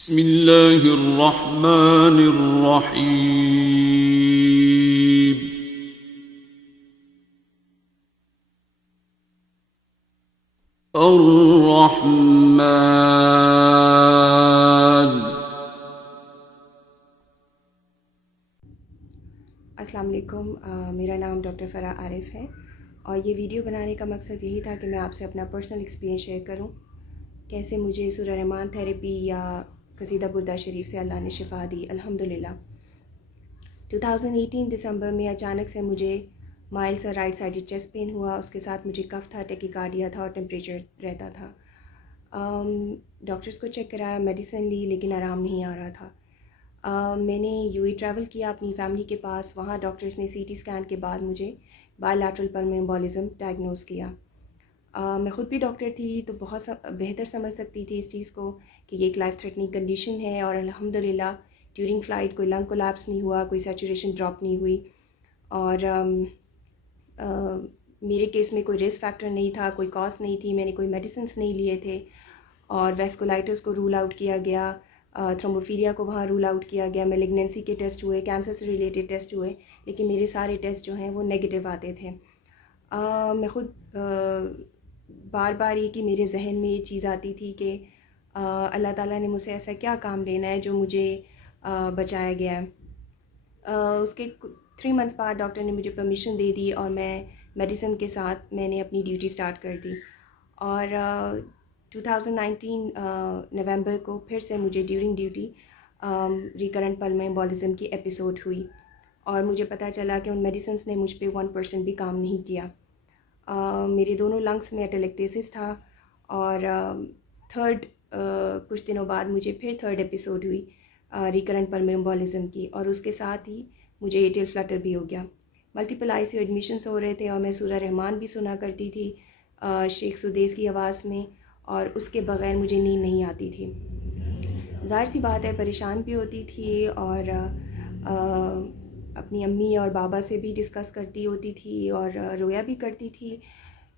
بسم اللہ الرحمن الرحیم الرحمن۔ السلام علیکم، میرا نام ڈاکٹر فرح عارف ہے اور یہ ویڈیو بنانے کا مقصد یہی تھا کہ میں آپ سے اپنا پرسنل ایکسپیرینس شیئر کروں، کیسے مجھے سورہ رحمان تھیراپی یا قصیدہ بردہ شریف سے اللہ نے شفا دی الحمدللہ۔ 2018 دسمبر میں اچانک سے مجھے مائل سا رائٹ سائڈ چیسٹ پین ہوا، اس کے ساتھ مجھے کف تھا، ٹیکیکارڈیا تھا اور ٹیمپریچر رہتا تھا۔ ڈاکٹرز کو چیک کرایا، میڈیسن لی، لیکن آرام نہیں آ رہا تھا۔ میں نے یو اے ٹریول کیا اپنی فیملی کے پاس، وہاں ڈاکٹرز نے سی ٹی اسکین کے بعد مجھے بائی لیٹرل پلمونری ایمبولزم ڈائگنوز کیا۔ میں خود بھی ڈاکٹر تھی تو بہت بہتر سمجھ سکتی تھی اس چیز کو کہ یہ ایک لائف تھریٹننگ کنڈیشن ہے، اور الحمدللہ ڈیورنگ فلائٹ کوئی لنگ کولیپس نہیں ہوا، کوئی سیچوریشن ڈراپ نہیں ہوئی، اور میرے کیس میں کوئی رسک فیکٹر نہیں تھا، کوئی کاز نہیں تھی، میں نے کوئی میڈیسنس نہیں لیے تھے، اور ویسکولائٹس کو رول آؤٹ کیا گیا، تھرومبوفیلیا کو وہاں رول آؤٹ کیا گیا، میلیگنینسی کے ٹیسٹ ہوئے، کینسر سے ریلیٹڈ ٹیسٹ ہوئے، لیکن میرے سارے ٹیسٹ جو ہیں وہ نیگیٹو آتے تھے۔ میں خود بار بار یہ کہ میرے ذہن میں یہ چیز آتی تھی کہ اللہ تعالیٰ نے مجھ سے ایسا کیا کام لینا ہے جو مجھے بچایا گیا ہے۔ اس کے 3 منتھس بعد ڈاکٹر نے مجھے پرمیشن دے دی اور میں میڈیسن کے ساتھ میں نے اپنی ڈیوٹی سٹارٹ کر دی، اور 2019 نومبر کو پھر سے مجھے ڈیورنگ ڈیوٹی ریکرنٹ پلمونری ایمبولزم کی ایپیسوڈ ہوئی، اور مجھے پتہ چلا کہ ان میڈیسنس نے مجھ پہ 1% بھی کام نہیں کیا۔ میرے دونوں لنگس میں اٹلیکٹیسس تھا، اور کچھ دنوں بعد مجھے پھر تھرڈ ایپیسوڈ ہوئی ریکرنٹ پلمونری ایمبولزم کی، اور اس کے ساتھ ہی مجھے ایٹریل فلٹر بھی ہو گیا۔ Multiple I C U admissions ہو رہے تھے، اور میں سورہ رحمان بھی سنا کرتی تھی شیخ سدیس کی آواز میں، اور اس کے بغیر مجھے نیند نہیں آتی تھی۔ ظاہر سی بات ہے پریشان بھی ہوتی تھی، اور اپنی امی اور بابا سے بھی ڈسکس کرتی ہوتی تھی، اور رویا بھی کرتی تھی،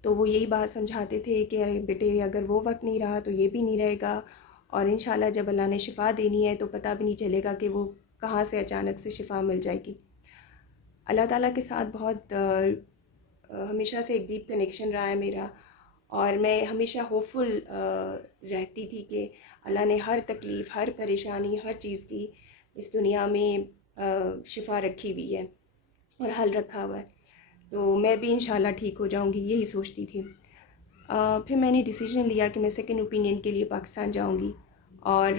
تو وہ یہی بات سمجھاتے تھے کہ ارے بیٹے اگر وہ وقت نہیں رہا تو یہ بھی نہیں رہے گا، اور انشاءاللہ جب اللہ نے شفا دینی ہے تو پتہ بھی نہیں چلے گا کہ وہ کہاں سے اچانک سے شفا مل جائے گی۔ اللہ تعالیٰ کے ساتھ بہت ہمیشہ سے ایک ڈیپ کنیکشن رہا ہے میرا، اور میں ہمیشہ ہوپفل رہتی تھی کہ اللہ نے ہر تکلیف، ہر پریشانی، ہر چیز کی اس دنیا میں شفا رکھی ہوئی ہے اور حل رکھا ہوا ہے، تو میں بھی انشاءاللہ ٹھیک ہو جاؤں گی، یہی سوچتی تھی۔ پھر میں نے ڈیسیژن لیا کہ میں سیکنڈ اوپینین کے لیے پاکستان جاؤں گی، اور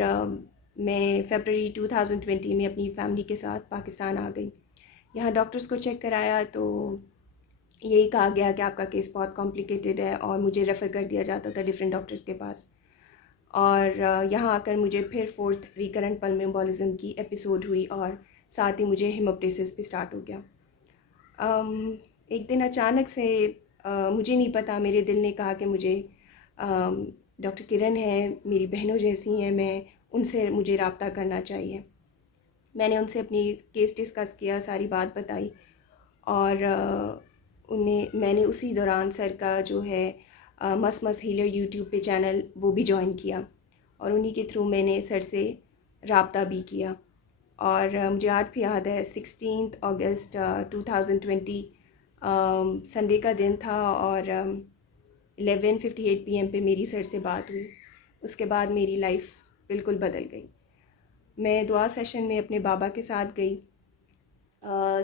میں فیبرری 2020 میں اپنی فیملی کے ساتھ پاکستان آ گئی۔ یہاں ڈاکٹرز کو چیک کرایا تو یہی کہا گیا کہ آپ کا کیس بہت کمپلیکیٹڈ ہے، اور مجھے ریفر کر دیا جاتا تھا ڈفرینٹ ڈاکٹرز کے پاس، اور یہاں آ کر مجھے پھر 4th ریکرنٹ پلمونری ایمبولزم کی ایپیسوڈ ہوئی، اور ساتھ ہی مجھے ہیموپٹیسس بھی سٹارٹ ہو گیا۔ ایک دن اچانک سے مجھے نہیں پتا، میرے دل نے کہا کہ مجھے ڈاکٹر کرن ہے، میری بہنوں جیسی ہیں، میں ان سے مجھے رابطہ کرنا چاہیے۔ میں نے ان سے اپنی کیس ڈسکس کیا، ساری بات بتائی، اور میں نے اسی دوران سر کا جو ہے مس ہیلر یوٹیوب پہ چینل وہ بھی جوائن کیا، اور انہی کے تھرو میں نے سر سے رابطہ بھی کیا، اور مجھے آج بھی یاد ہے 16 اگست 2020 سنڈے کا دن تھا، اور 11:58 PM پہ میری سر سے بات ہوئی۔ اس کے بعد میری لائف بالکل بدل گئی۔ میں دعا سیشن میں اپنے بابا کے ساتھ گئی،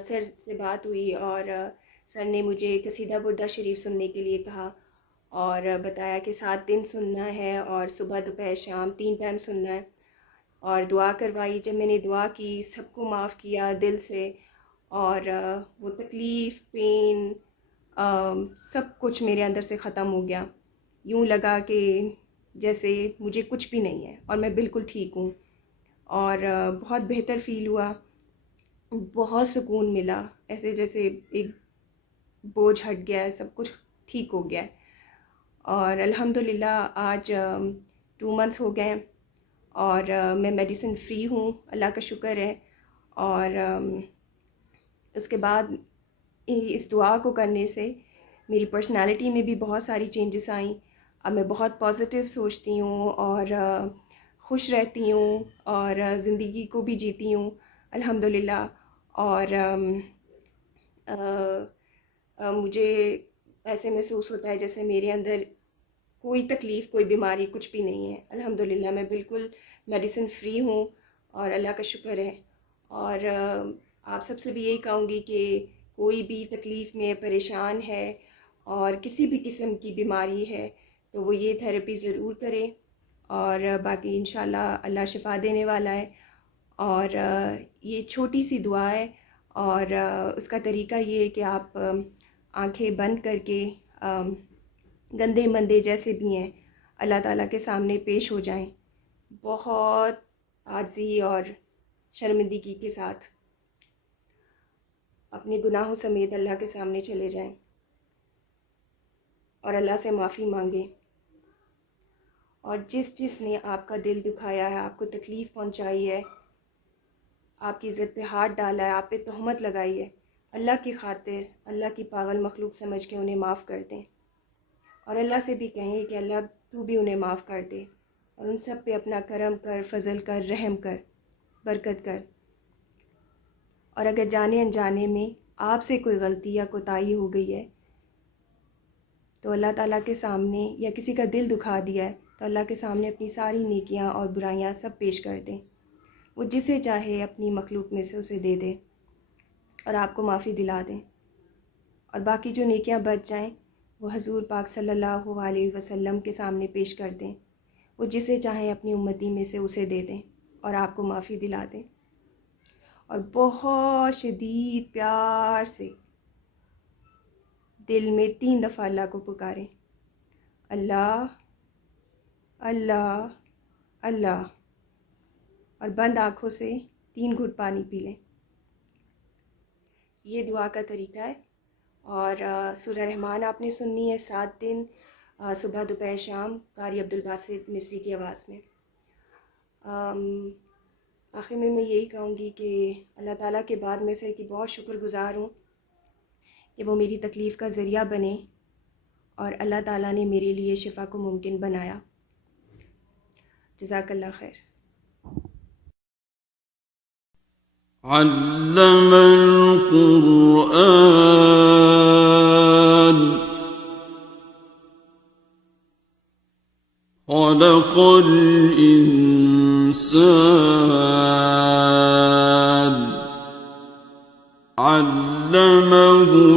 سر سے بات ہوئی، اور سر نے مجھے قصیدہ بردہ شریف سننے کے لیے کہا، اور بتایا کہ 7 دن سننا ہے، اور صبح دوپہر شام 3 ٹائم سننا ہے، اور دعا کروائی۔ جب میں نے دعا کی، سب کو معاف کیا دل سے، اور وہ تکلیف، پین، سب کچھ میرے اندر سے ختم ہو گیا۔ یوں لگا کہ جیسے مجھے کچھ بھی نہیں ہے، اور میں بالکل ٹھیک ہوں، اور بہت بہتر فیل ہوا، بہت سکون ملا، ایسے جیسے ایک بوجھ ہٹ گیا ہے، سب کچھ ٹھیک ہو گیا ہے، اور الحمدللہ آج 2 منتھس ہو گئے ہیں، اور میں میڈیسن فری ہوں، اللہ کا شکر ہے۔ اور اس کے بعد اس دعا کو کرنے سے میری پرسنالٹی میں بھی بہت ساری چینجز آئیں۔ اب میں بہت پازیٹیو سوچتی ہوں، اور خوش رہتی ہوں اور زندگی کو بھی جیتی ہوں الحمدللہ. اور مجھے ایسے محسوس ہوتا ہے جیسے میرے اندر کوئی تکلیف، کوئی بیماری، کچھ بھی نہیں ہے. الحمدللہ میں بالکل میڈیسن فری ہوں اور اللہ کا شکر ہے. اور آپ سب سے بھی یہی کہوں گی کہ کوئی بھی تکلیف میں پریشان ہے اور کسی بھی قسم کی بیماری ہے تو وہ یہ تھیراپی ضرور کریں. اور باقی انشاءاللہ اللہ شفا دینے والا ہے. اور یہ چھوٹی سی دعا ہے اور اس کا طریقہ یہ ہے کہ آپ آنکھیں بند کر کے گندے مندے جیسے بھی ہیں اللہ تعالیٰ کے سامنے پیش ہو جائیں، بہت عاجزی اور شرمندگی کے ساتھ اپنے گناہوں سمیت اللہ کے سامنے چلے جائیں اور اللہ سے معافی مانگیں. اور جس نے آپ کا دل دکھایا ہے، آپ کو تکلیف پہنچائی ہے، آپ کی عزت پہ ہاتھ ڈالا ہے، آپ پہ تہمت لگائی ہے، اللہ کی خاطر اللہ کی پاگل مخلوق سمجھ کے انہیں معاف کر دیں. اور اللہ سے بھی کہیں کہ اللہ تو بھی انہیں معاف کر دے اور ان سب پہ اپنا کرم کر، فضل کر، رحم کر، برکت کر. اور اگر جانے انجانے میں آپ سے کوئی غلطی یا کوتاہی ہو گئی ہے تو اللہ تعالیٰ کے سامنے، یا کسی کا دل دکھا دیا ہے تو اللہ کے سامنے اپنی ساری نیکیاں اور برائیاں سب پیش کر دیں. وہ جسے چاہے اپنی مخلوق میں سے اسے دے دے اور آپ کو معافی دلا دیں. اور باقی جو نیکیاں بچ جائیں وہ حضور پاک صلی اللہ علیہ وسلم کے سامنے پیش کر دیں. وہ جسے چاہیں اپنی امتی میں سے اسے دے دیں اور آپ کو معافی دلا دیں. اور بہت شدید پیار سے دل میں 3 دفعہ اللہ کو پکاریں، اللہ اللہ اللہ، اور بند آنکھوں سے 3 گھٹ پانی پی لیں. یہ دعا کا طریقہ ہے. اور سورہ رحمان آپ نے سننی ہے 7 دن، صبح دوپہر شام، قاری عبدالباسط مصری کی آواز میں. آخر میں یہی کہوں گی کہ اللہ تعالیٰ کے بعد میں سے کہ بہت شکر گزار ہوں کہ وہ میری تکلیف کا ذریعہ بنے اور اللہ تعالیٰ نے میرے لیے شفا کو ممکن بنایا. جزاک اللہ خیر. علم القرآن خلق الإنسان علمه